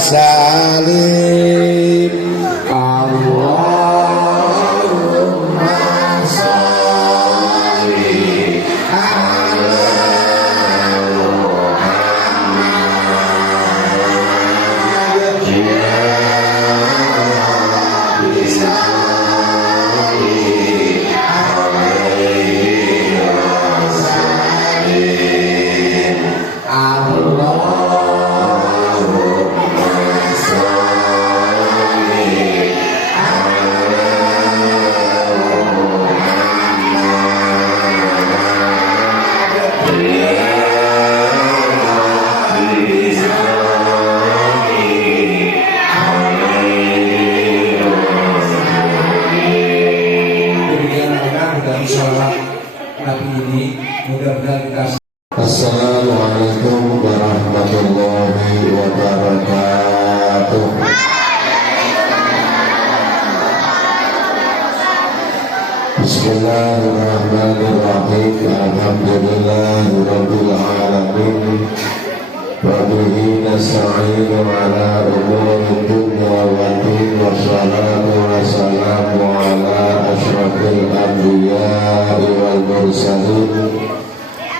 salim. Allahumma sholli ala Muhammad ya Rabbi salli alaihi wasallim. Allahumma sholli ala Muhammad ya Rabbi salli alaihi wasallim. Demikian dalam sholat Nabi ini, mudah-mudahan kita. Assalamualaikum warahmatullahi wabarakatuh. Bismillahirrahmanirrahim. Alhamdulillahirabbil alamin. Wa bihi nasta'inu ala umuri dunya waddin. Wassalatu wassalamu ala asyrafil anbiya'i wal mursalin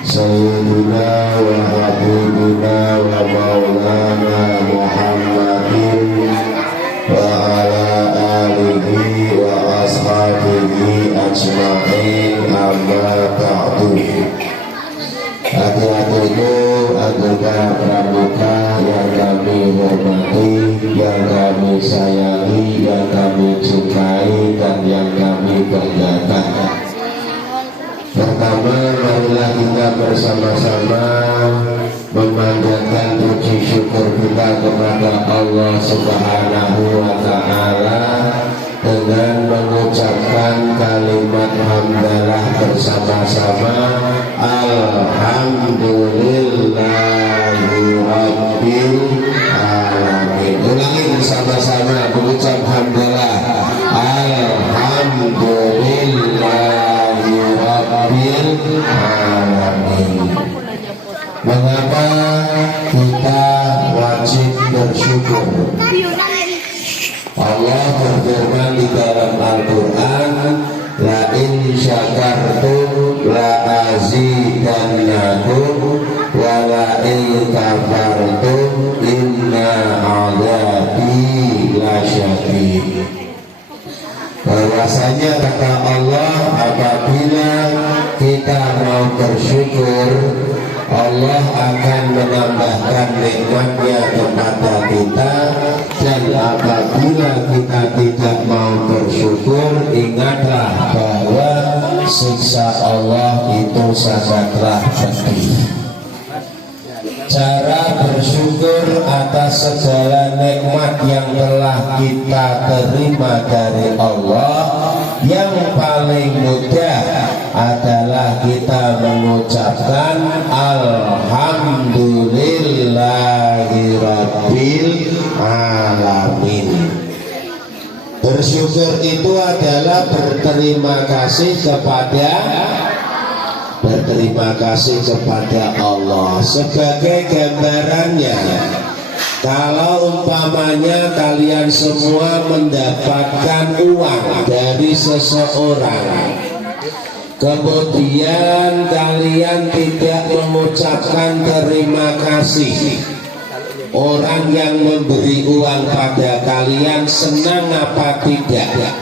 Sayyidina wa habibina wa maulana Muhammadin wa ala alihi wa ashabihi ajma'in, amma ba'du. Hadirin anggota pramuka yang kami hormati, yang kami sayangi, yang kami cintai, dan yang kami banggakan. Pertama, marilah kita bersama-sama memanjatkan puji syukur kita kepada Allah Subhanahu wa Ta'ala dengan mengucapkan kalimat hamdalah bersama-sama. Alhamdulillahirabbil alamin. Ulangi bersama-sama mengucap hamdalah. Alhamdulillahirabbil alamin. Mengapa kita wajib bersyukur? Allah berfirman di dalam Al-Quran, la in syakartum la azidannakum wa la in kafartum inna adzabi lasyadid. Bahwasanya kata Allah, apabila kita mau bersyukur, Allah akan menambahkan nikmatnya kepada kita. Dan apabila kita tidak mau bersyukur, ingatlah bahwa siksa Allah itu sangatlah pedih. Cara bersyukur atas segala nikmat yang telah kita terima dari Allah, yang paling mudah adalah kita mengucapkan Alhamdulillahirabbil alamin. Bersyukur itu adalah berterima kasih kepada Allah. Sebagai gambarannya, kalau umpamanya kalian semua mendapatkan uang dari seseorang, kemudian kalian tidak mengucapkan terima kasih, orang yang memberi uang pada kalian senang apa tidak?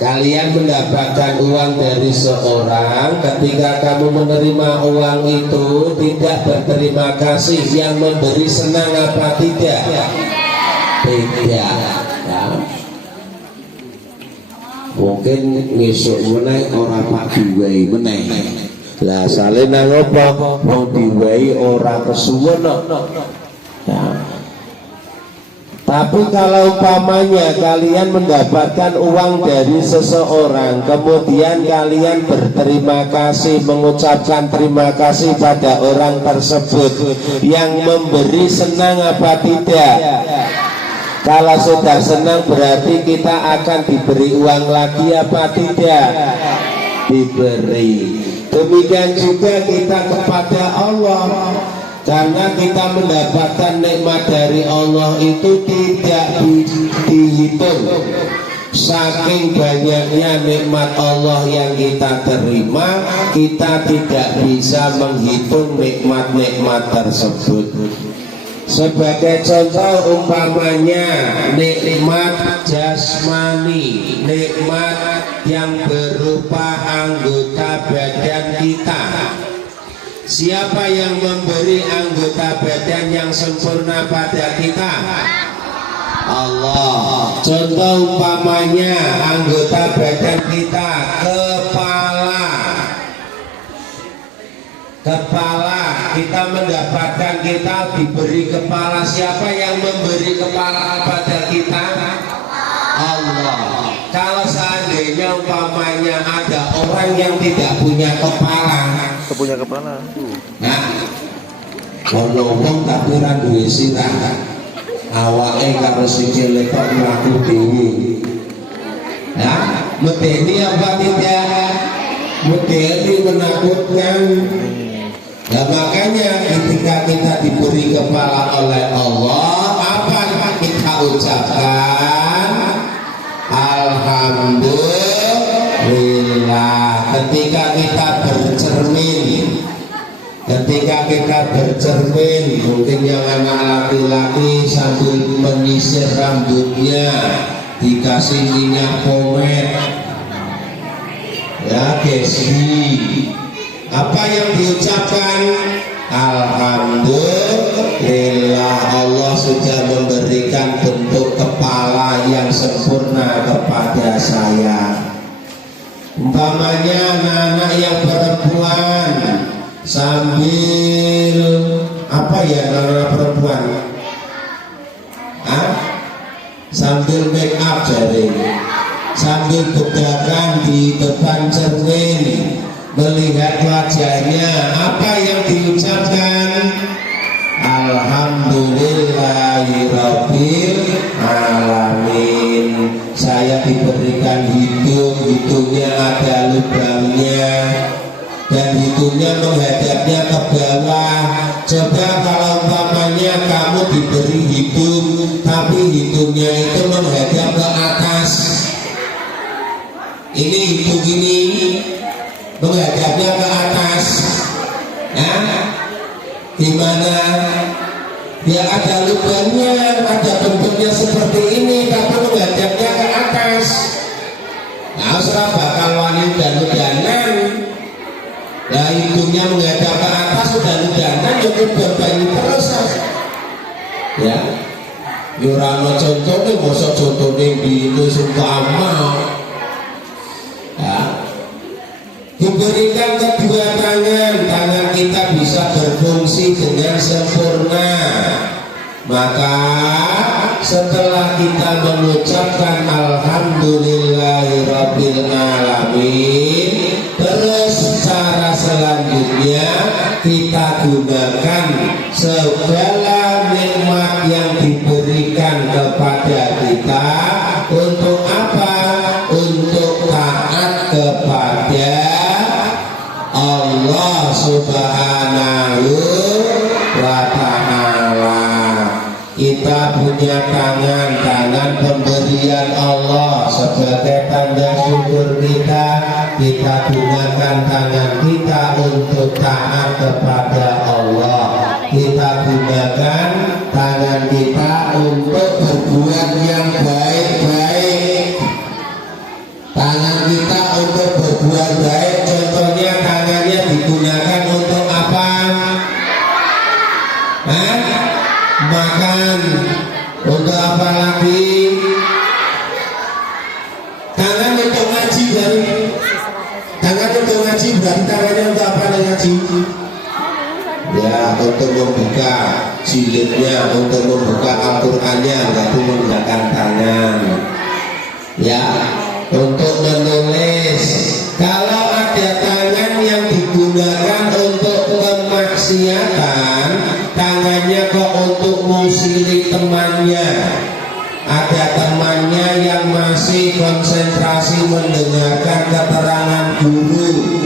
Kalian mendapatkan uang dari seorang, ketika kamu menerima uang itu tidak berterima kasih, yang memberi senang apa tidak? Tidak ya. Mungkin ngesuk meneh ora pak diwehi meneh. Lah sale nang apa? Mau diwehi ora kesuwen ya. Tapi kalau umpamanya kalian mendapatkan uang dari seseorang, kemudian kalian berterima kasih, mengucapkan terima kasih pada orang tersebut, yang memberi senang apa tidak? Kalau sudah senang berarti kita akan diberi uang lagi apa tidak? Diberi. Demikian juga kita kepada Allah. Karena kita mendapatkan nikmat dari Allah itu tidak dihitung. Saking banyaknya nikmat Allah yang kita terima, kita tidak bisa menghitung nikmat-nikmat tersebut. Sebagai contoh umpamanya nikmat jasmani, nikmat yang berupa anggota badan kita. Siapa yang memberi anggota badan yang sempurna pada kita? Allah. Contoh umpamanya anggota badan kita, kepala kita mendapatkan, kita diberi kepala. Siapa yang memberi kepala pada kita? Allah. Kalau seandainya umpamanya ada orang yang tidak punya kepala, nah ngomong tapi ra duwe sirah, awake karo sikile tok mlaku dhewe. Nah, medeni apa tidak? Medeni, menakutkan. Nah, makanya ketika kita diberi kepala oleh Allah, apa yang kita ucapkan? Alhamdulillah. Ketika kita bercermin, mungkin yang anak laki-laki sambil menyisir rambutnya, dikasih minyak pomade, ya gesri. Apa yang diucapkan? Alhamdulillah, Allah sudah memberikan bentuk kepala yang sempurna kepada saya. Umpamanya anak-anak yang perempuan sambil apa ya, anak perempuan sambil make up, jadi sambil bedakan di depan cermin, melihat wajahnya, apa yang diucapkan? Alhamdulillahirabbil alamin. Saya diberikan hidungnya ada lubangnya, dan hidungnya menghadapnya ke bawah. Coba kalau umpamanya kamu diberi hidung, tapi hidungnya itu menghadap ke atas. Ini hidung ini menghadapnya ke atas, ya, gimana? Ya ada lubangnya, ada bentuknya seperti ini, tapi menghadapnya ke atas. Nah, serah bakal wani dan-danan. Nah, hidungnya menghadap ke atas, dan-danan, jadi berbagi terus. Ya, yurano contohnya, masa contohnya di itu sumpah. Diberikan kedua tangan kita bisa berfungsi dengan sempurna. Maka setelah kita mengucapkan Alhamdulillahirabbil alamin, terus cara selanjutnya kita gunakan segala nikmat yang diberikan kepada kita untuk apa? Untuk taat kepada Allah Subhanahu wa ta'ala. Kita punya tangan pemberian Allah sebagai tanda syukur kita. Kita gunakan tangan kita untuk taat kepada Allah. Kita gunakan tangan kita untuk berbuat yang baik-baik. Tangan kita untuk berbuat baik, contohnya tangannya digunakan untuk apa? Makan. Untuk apa lagi? Tangan untuk ngaji, berarti tangan untuk ngaji, berarti tangannya untuk apa ngaji? Ya, untuk membuka jilidnya, untuk membuka Al-Qur'annya, berarti menggunakan tangan. Ya, untuk menulis. Kalau ada tangan yang digunakan untuk kemaksiatan, tangannya kok untuk musili temannya. Ada temannya yang masih konsentrasi mendengarkan keterangan guru,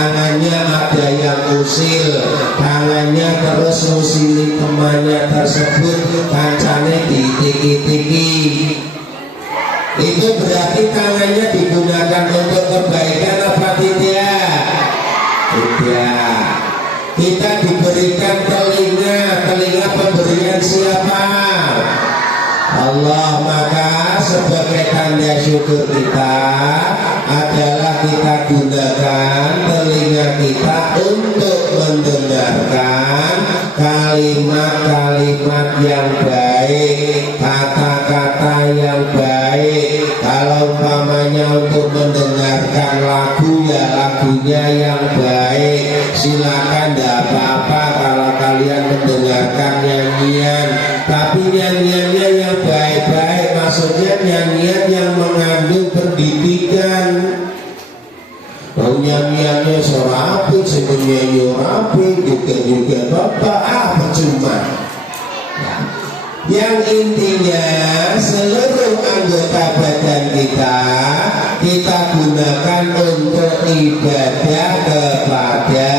tangannya ada yang usil, tangannya terus ngusili temannya tersebut, kancane ditiki-tiki. Itu berarti tangannya digunakan untuk kebaikan apa tidak? Tidak. Kita diberikan telinga pemberian siapa? Allah. Maka sebagai tanda syukur kita adalah kita gunakan telinga kita untuk mendengarkan kalimat-kalimat yang baik, kata-kata yang baik. Kalau umpamanya untuk mendengarkan lagu, ya lagunya yang baik. Silakan, tidak apa-apa kalau kalian mendengarkan nyanyian, tapi nyanyiannya yang baik-baik, maksudnya nyanyian yang mengandung pendidikan. Nyanyiannya sorapi, nyanyi rapi, juga bapak, percuma. Yang intinya seluruh anggota badan kita gunakan untuk ibadah kepada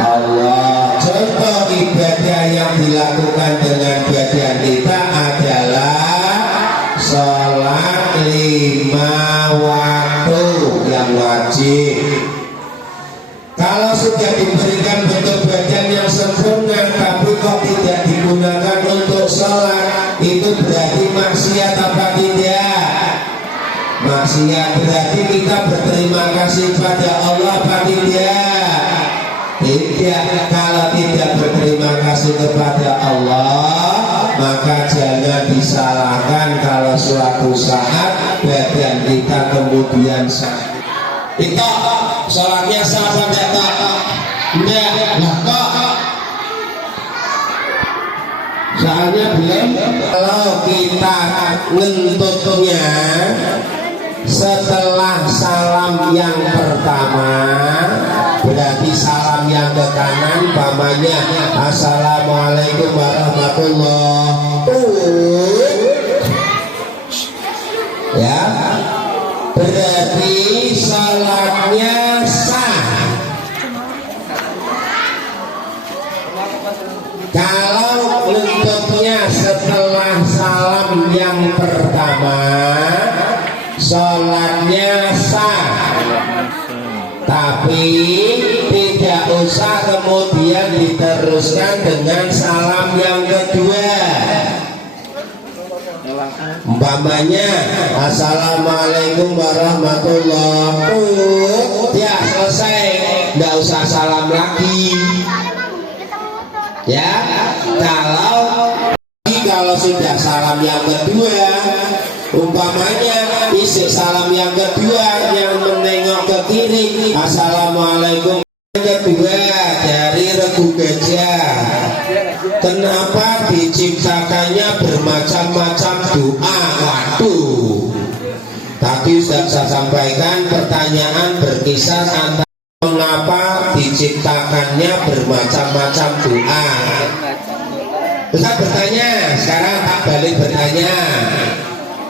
Allah. Contoh ibadah yang dilakukan dengan badan kita adalah sholat 5 waktu yang wajib. Kalau sudah diberikan bentuk badan yang sempurna tapi kok tidak digunakan untuk sholat, itu berarti maksiat apa tidak? Maksiat. Berarti kita berterima kasih pada Allah apa tidak? Tidak. Kalau tidak berterima kasih kepada Allah, maka jangan disalahkan kalau suatu saat badan kita kemudian sakit. Itu sholatnya sah apa tidak? Enggak. Nah kok soalnya belum. Kalau kita ngentutnya setelah salam yang pertama, berarti salam yang ke kanan, umpamanya assalamualaikum warahmatullahi ya, berarti salatnya sah. Kalau bentuknya setelah salam yang pertama, salatnya sah, tapi tidak usah kemudian diteruskan dengan salam yang kedua. Umpamanya assalamualaikum warahmatullahi wabarakatuh, ya selesai, nggak usah salam lagi. Ya, kalau sudah salam yang kedua, umpamanya isi salam yang kedua yang menengok ke kiri, assalamualaikum kedua dari regu gajah. Kenapa diciptakannya bermacam-macam doa? Waduh, tadi sudah saya sampaikan pertanyaan berkisar antara mengapa diciptakannya bermacam-macam doa. Ustaz bertanya, sekarang tak balik bertanya,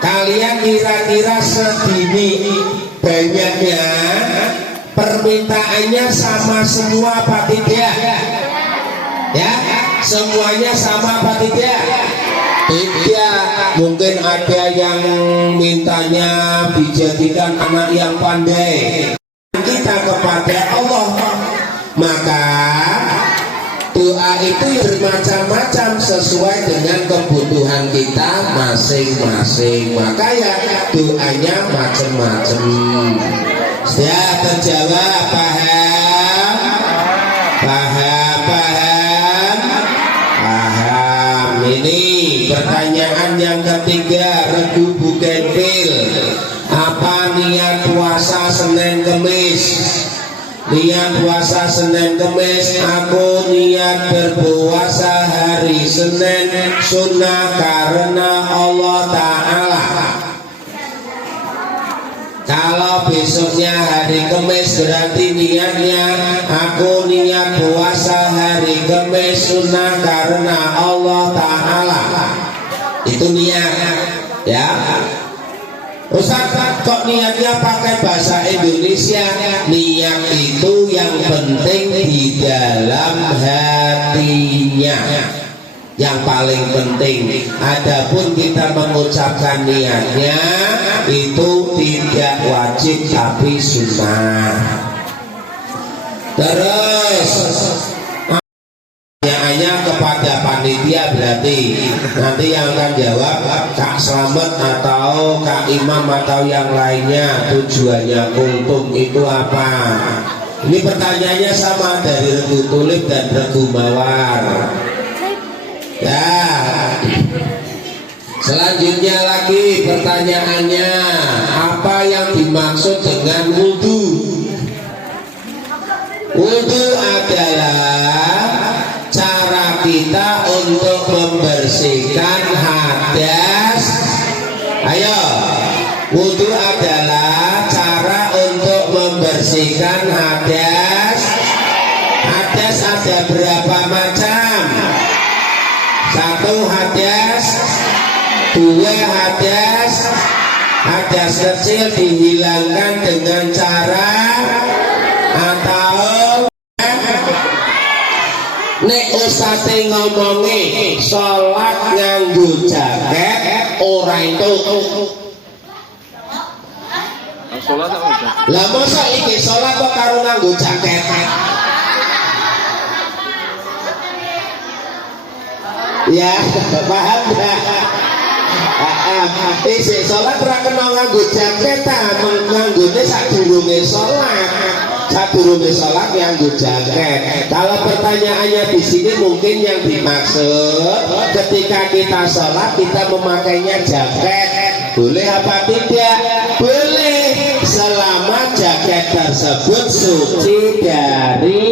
kalian kira-kira segini banyaknya permintaannya sama semua apa tidak? Ya, semuanya sama apa tidak? Tidak. Mungkin ada yang mintanya dijadikan anak yang pandai. Kita kepada Allah, maka doa itu bermacam-macam sesuai dengan kebutuhan kita masing-masing. Maka ya doanya macam-macam. Sudah terjawab? Paham? Paham? Paham? Paham. Ini pertanyaan yang ketiga, Regu Bugenpil. Apa niat puasa Senin Kemis? Niat puasa Senin Kemis, aku niat berpuasa hari Senin sunnah karena Allah Ta'ala. Kalau besoknya hari Kemis, berarti niatnya aku niat puasa hari Kemis sunnah karena Allah Ta'ala. Itu niat, ya. Ustaz, kok niatnya pakai bahasa Indonesia? Niat itu yang penting di dalam hatinya, yang paling penting. Adapun kita mengucapkan niatnya itu tidak wajib tapi sunnah. Terus pertanyaannya kepada panitia, berarti nanti yang akan jawab Kak Slamet atau Kak Imam atau yang lainnya. Tujuannya kultum itu apa? Ini pertanyaannya sama dari Regu Tulip dan Regu Mawar. Ya, selanjutnya lagi pertanyaannya, apa yang dimaksud dengan wudhu? Wudhu adalah cara kita untuk membersihkan hadas. Ayo, wudhu adalah cara untuk membersihkan hadas. Hadas ada berapa macam? 1 hadas, 2 hadas. Hadas kecil dihilangkan dengan cara atau nek usate ngomongi sholat nganggo jaket ora itu. Lah masa iki sholat kok karo nganggo jaket? Ya, paham enggak? Isik sholat ora kena nganggo jaket ta, nganggone sadurunge sholat. Sadurunge sholat nganggo jaket. Kalau pertanyaannya di sini mungkin yang dimaksud ketika kita sholat kita memakainya jaket, boleh apa tidak? Boleh, selama jaket tersebut suci dari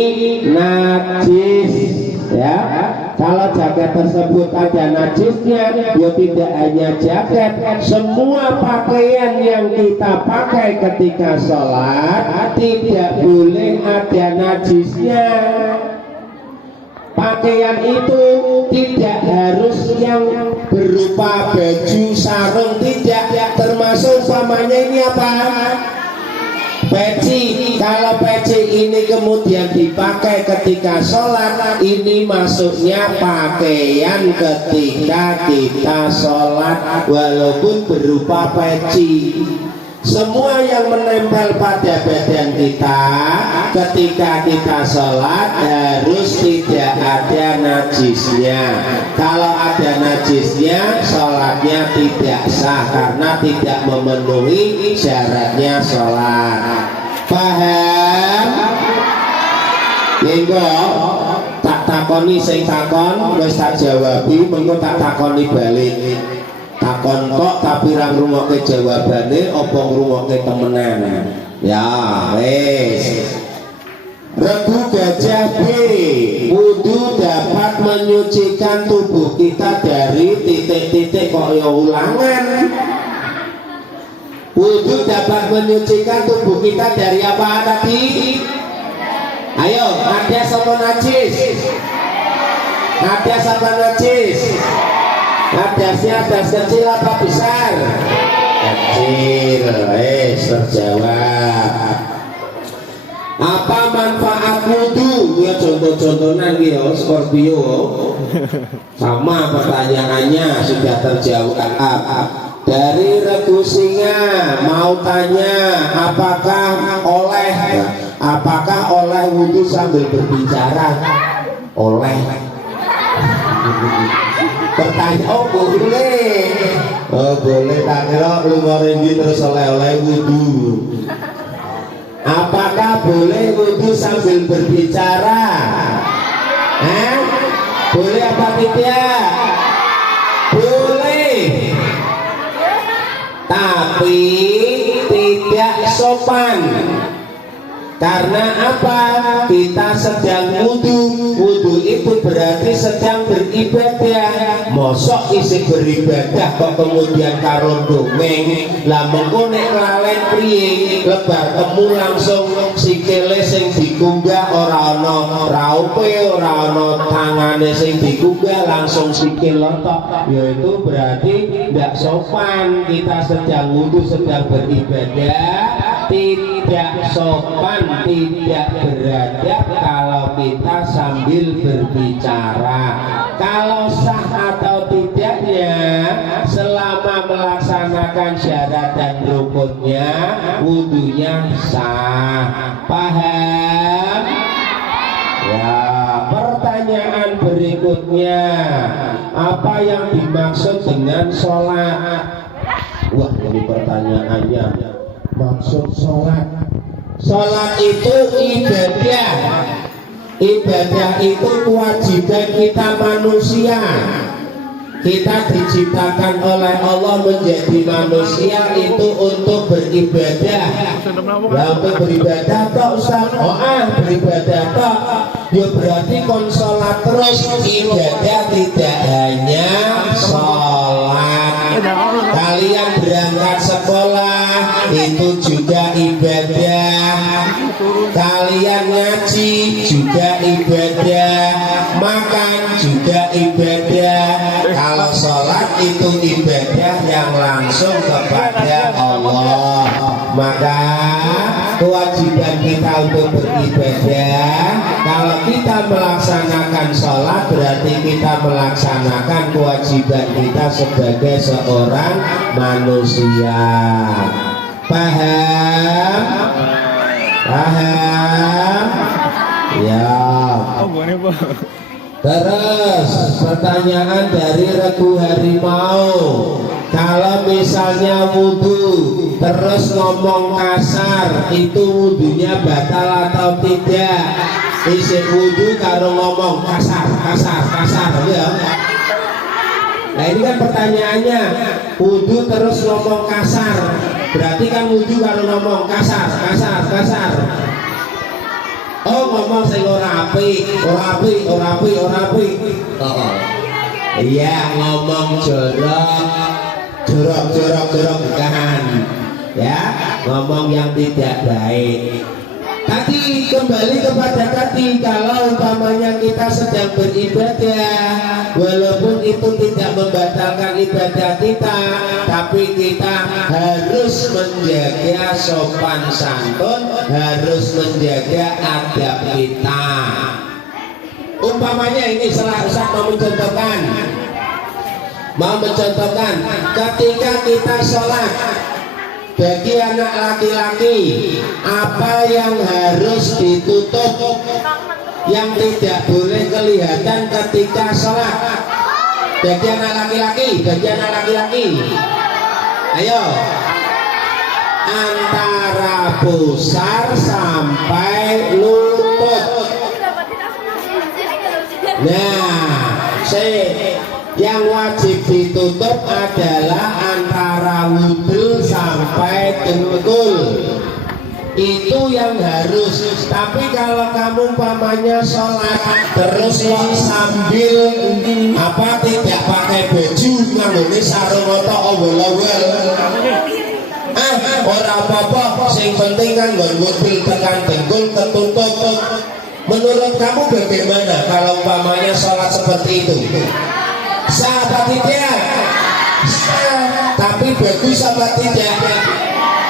najis. Ya, kalau jaket tersebut ada najisnya, ya tidak hanya jaket, semua pakaian yang kita pakai ketika sholat tidak boleh ada najisnya. Pakaian itu tidak harus yang berupa baju, sarung, tidak. Termasuk umpamanya ini apa? Peci. Kalau peci ini kemudian dipakai ketika sholat, ini masuknya pakaian ketika kita sholat walaupun berupa peci. Semua yang menempel pada badan kita ketika kita sholat harus tidak ada najisnya. Kalau ada najisnya, sholatnya tidak sah karena tidak memenuhi syaratnya sholat. Paham? Minggu tak takoni sing takon wis tak jawabi, mengko tak takoni balik. Takon kok tapi ra ngrungokke jawabane apa ngrungokke temenan. Ya wis. Regu Gajah B, wudhu dapat menyucikan tubuh kita dari titik-titik kok ya ulangan. Wudhu dapat menyucikan tubuh kita dari apa tadi? Ayo, ada sama najis? Ada sama najis? Hadasnya hadas kecil apa besar? Kecil. Terjawab. Apa manfaat wudhu? Ya contoh-contohnya ya Scorpio. Sama pertanyaannya sudah terjawab. Dari Regu Singa mau tanya, apakah oleh wudhu sambil berbicara? Oleh. Pertanyaan, oh boleh. Oh boleh, tak kira lunga ringgi terus oleh wudhu. Apakah boleh wudhu sambil berbicara? Boleh apa tidak? Boleh, tapi tidak sopan. Karena apa? Kita sedang wudhu. Wudhu itu berarti sedang beribadah. beribadah. Mosok isi beribadah kok kemudian karo dongeng. Lah mengko nek lalen priye lebar temu langsung sikile sing dikunggah ora ana raupe, ora ana tangane sing dikunggah langsung sikil lotok. Yaitu berarti tidak sopan. Kita sedang wudu, sedang beribadah, tidak sopan, tidak beradab kalau kita sambil berbicara. Kalau sah atau tidaknya selama melaksanakan syarat dan rukunnya, wudunya sah. Paham? Ya, pertanyaan berikutnya, apa yang dimaksud dengan sholat? Wah, ini pertanyaannya. Maksud sholat, sholat itu ibadah. Ibadah itu kewajiban kita manusia. Kita diciptakan oleh Allah menjadi manusia itu untuk beribadah. Nah, untuk beribadah toh Ustaz, beribadah toh. Ya berarti kon sholat terus. Ibadah tidak hanya sholat. Kalian berangkat sekolah itu juga ibadah. Kalian ngaji juga ibadah. Makan juga ibadah. Kalau sholat itu ibadah yang langsung kepada Allah. Maka kewajiban kita untuk beribadah. Kalau kita melaksanakan sholat berarti kita melaksanakan kewajiban kita sebagai seorang manusia. Paham? Paham? Ya. Terus pertanyaan dari Regu Harimau, kalau misalnya wudu terus ngomong kasar, itu wudunya batal atau tidak? Isi wudu kalau ngomong kasar ya. Nah ini kan pertanyaannya, wudu terus ngomong kasar, berarti kan wudu kalau ngomong kasar. Oh ngomong sing ora apik. Iya ngomong jorok kan. Ya, ngomong yang tidak baik. Tadi kembali kepada tadi, kalau umpamanya kita sedang beribadah, walaupun itu tidak membatalkan ibadah kita, tapi kita harus menjaga sopan santun, harus menjaga adab kita. Umpamanya ini salah satu mau mencontohkan ketika kita sholat, bagi anak laki-laki apa yang harus ditutup, yang tidak boleh kelihatan ketika sholat? Bagi anak laki-laki, ayo, antara pusar sampai lutut. Nah, yang wajib ditutup adalah antara wudhu sampai dengkul. Itu yang harus. Tapi kalau kamu umpamanya sholat terus kok sambil tidak pakai baju, nganggone sarung atau obol-obol, ora apa-apa, sing penting kan nggon wudhu tekan dengkul tertutup. Menurut kamu bagaimana kalau umpamanya sholat seperti itu? Sah apa tidak? Sah. Tapi bagus apa tidak?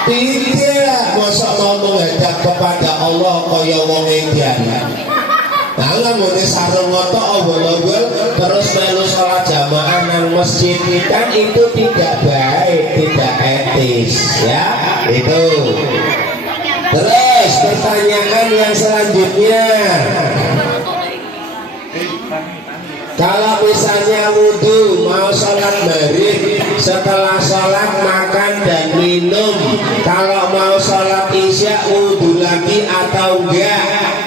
Tidak. Masa mau menghadap kepada Allah kaya wong edan. Nah, ngene sarung ngoto obol-obol terus melu sholat jamaah nang masjid, kan itu tidak baik, tidak etis, ya. Itu. Terus pertanyaan yang selanjutnya, kalau misalnya wudhu mau sholat maghrib, setelah sholat makan dan minum, kalau mau sholat isya wudhu lagi atau enggak?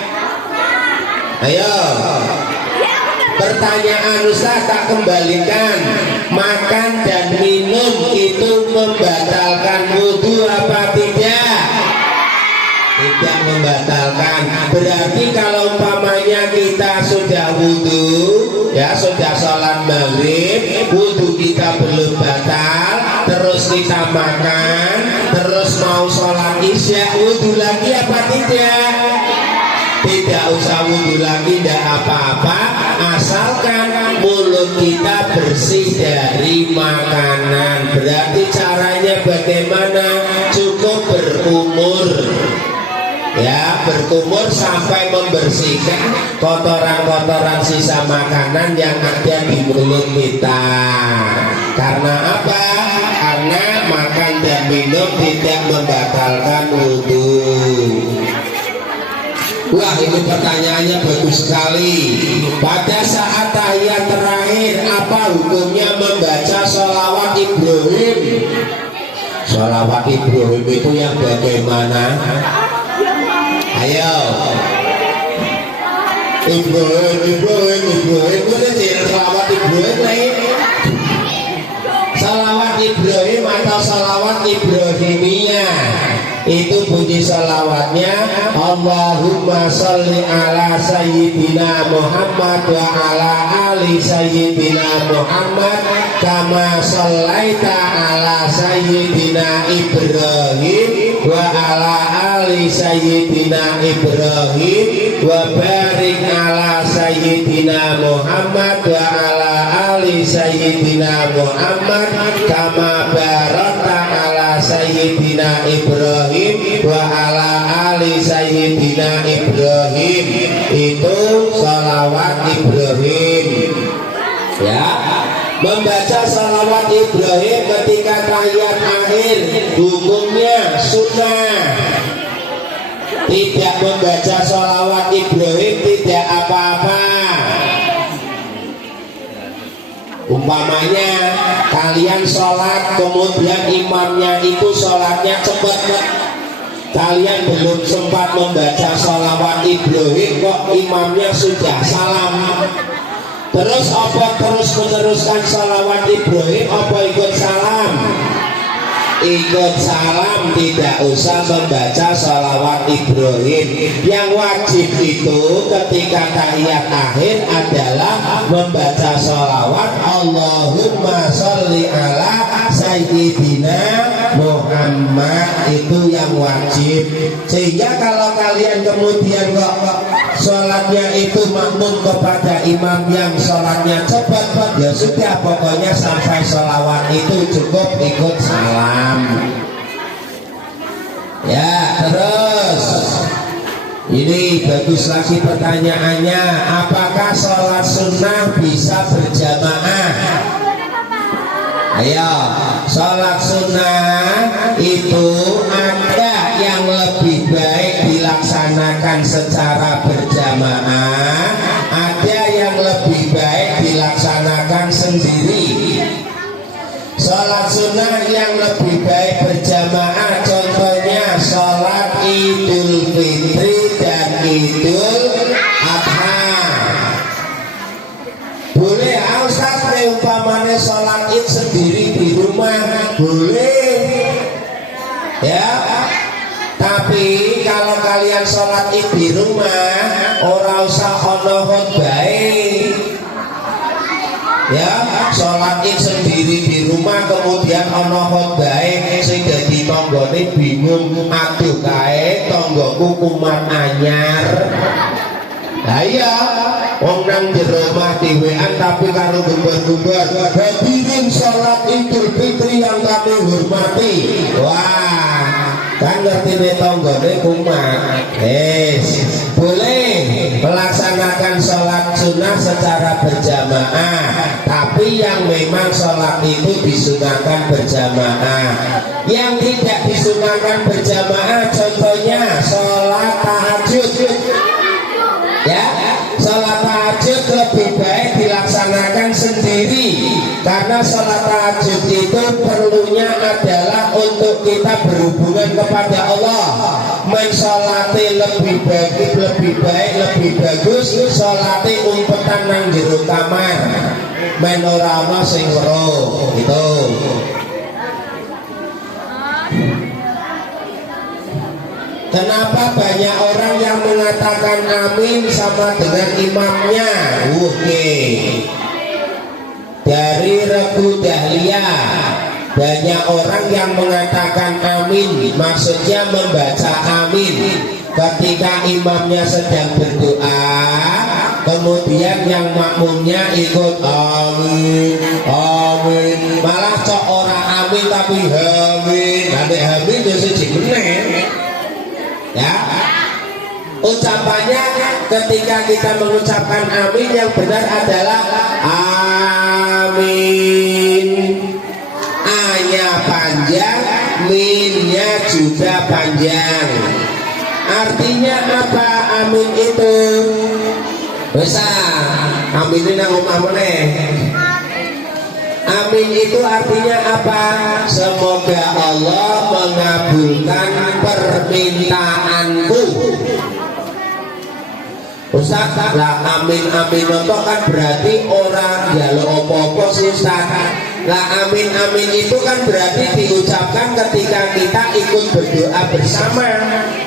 Ayo, pertanyaan Ustaz tak kembalikan, makan dan minum itu membatalkan wudhu apa tidak? Tidak membatalkan. Berarti kalau umpamanya kita sudah wudhu, ya sudah sholat maghrib, tidak wudhu lagi apa tidak? Tidak usah wudhu lagi, tidak apa-apa, asalkan mulut kita bersih dari makanan. Berarti caranya bagaimana? Cukup berkumur, ya, berkumur sampai membersihkan kotoran-kotoran sisa makanan yang ada di mulut kita. Karena apa? Karena makan dan minum tidak membatalkan wudhu. Wah, ini pertanyaannya bagus sekali. Pada saat tahiyat terakhir, apa hukumnya membaca sholawat Ibrahim? Sholawat Ibrahim itu yang bagaimana? Ayo, Ibrahim, mana sih sholawat Ibrahim lain? Sholawat Ibrahim atau sholawat Ibrahimiyah, itu bunyi sholawatnya Allahumma sholli ala sayyidina Muhammad wa ala ali sayyidina Muhammad kama shollaita ala sayyidina Ibrahim wa ala ali sayyidina Ibrahim wa barik ala sayyidina Muhammad wa ala ali sayyidina Muhammad kama barakta ala sayyidina Ibrahim wa ala ali sayyidina Ibrahim. Itu sholawat Ibrahim, ya. Membaca sholawat Ibrahim ketika tahiyat akhir hukumnya sunnah. Tidak membaca sholawat Ibrahim tidak apa-apa. Umpamanya kalian sholat kemudian imamnya itu sholatnya cepat, kalian belum sempat membaca sholawat Ibrahim kok imamnya sudah salam, terus apa terus meneruskan sholawat Ibrahim apa ikut salam? Ikut salam, tidak usah membaca sholawat Ibrahim. Yang wajib itu ketika tahiyat akhir adalah membaca sholawat Allahumma sholli ala sayyidina Muhammad, itu yang wajib. Sehingga kalau kalian kemudian kok sholatnya itu makmum kepada imam yang sholatnya cepat, ya sudah, pokoknya sampai sholawat itu cukup ikut salam. Ya, terus ini bagus lagi pertanyaannya, apakah sholat sunnah bisa berjamaah? Ayo, sholat sunnah itu ada yang lebih baik dilaksanakan secara berjamaah, ada yang lebih baik dilaksanakan sendiri. Sholat sunnah yang lebih baik berjamaah contohnya sholat Idul Fitri dan Idul Adha. Boleh Ustaz umpamanya sholat Id sendiri di rumah, boleh ya. Tapi kalau kalian sholat Id di rumah ora usah ono khotbah, ya, sholat Id sendiri di rumah kemudian ono khotbah sing dadi tanggane bingung, aduh kae tanggoku kumat anyar. Lah iya, wong nang jero omah dhewean tapi karo gumbar-gumbar hadirin sholat Idul Fitri yang kami hormati. Wah, kan ngerti tanggane kumat. Boleh melaksanakan sholat sunnah secara berjamaah, tapi yang memang sholat itu disunahkan berjamaah. Yang tidak disunahkan berjamaah contohnya sholat tahajud, ya. Sholat tahajud lebih baik dilaksanakan sendiri, karena sholat tahajud itu perlunya adalah untuk kita berhubungan kepada Allah. Mensolati lebih baik, lebih bagus solati umpetan nang jero kamar, men ora ana sing weruh gitu. Kenapa banyak orang yang mengatakan amin sama dengan imamnya? Oke. Dari Regu Dahlia, Banyak orang yang mengatakan amin, maksudnya membaca amin ketika imamnya sedang berdoa, kemudian yang makmumnya ikut amin, amin, malah cok orang amin tapi amin, nanti amin jadi meneh. Ya, ucapannya ketika kita mengucapkan amin yang benar adalah amin. A-nya panjang, min-nya juga panjang. Artinya apa amin itu? Besar. Amin ini nang omah meneh. Amin itu artinya apa? Semoga Allah mengabulkan permintaanku. Ustaz, lah amin amin itu kan berarti orang jaluk opo-opo sih Ustaz. Lah amin amin itu kan berarti diucapkan ketika kita ikut berdoa bersama.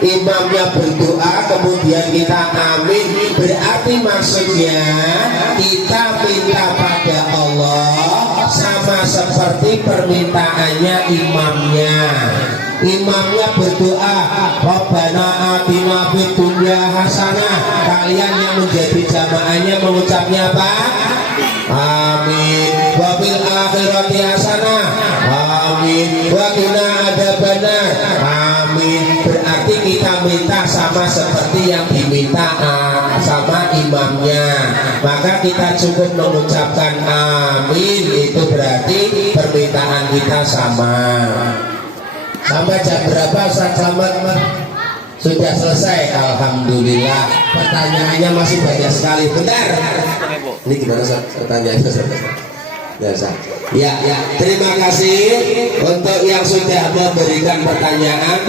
Imamnya berdoa kemudian kita amin, berarti maksudnya kita minta pada Allah sama seperti permintaannya imamnya. Imamnya berdoa, Rabbana atina fid dunya hasanah. Kalian yang menjadi jamaahnya mengucapnya apa? Amin. Wa fil akhirati hasanah. Amin. Wa qina adzabannar. Amin. Berarti kita minta sama seperti yang diminta sama imamnya. Maka kita cukup mengucapkan amin, itu berarti permintaan kita sama. Sampai jam berapa Ustaz Slamet? Sudah selesai, alhamdulillah. Pertanyaannya masih banyak sekali. Bentar. Ini gimana Ustaz? Pertanyaannya Ustaz? Ya, terima kasih untuk yang sudah memberikan pertanyaan.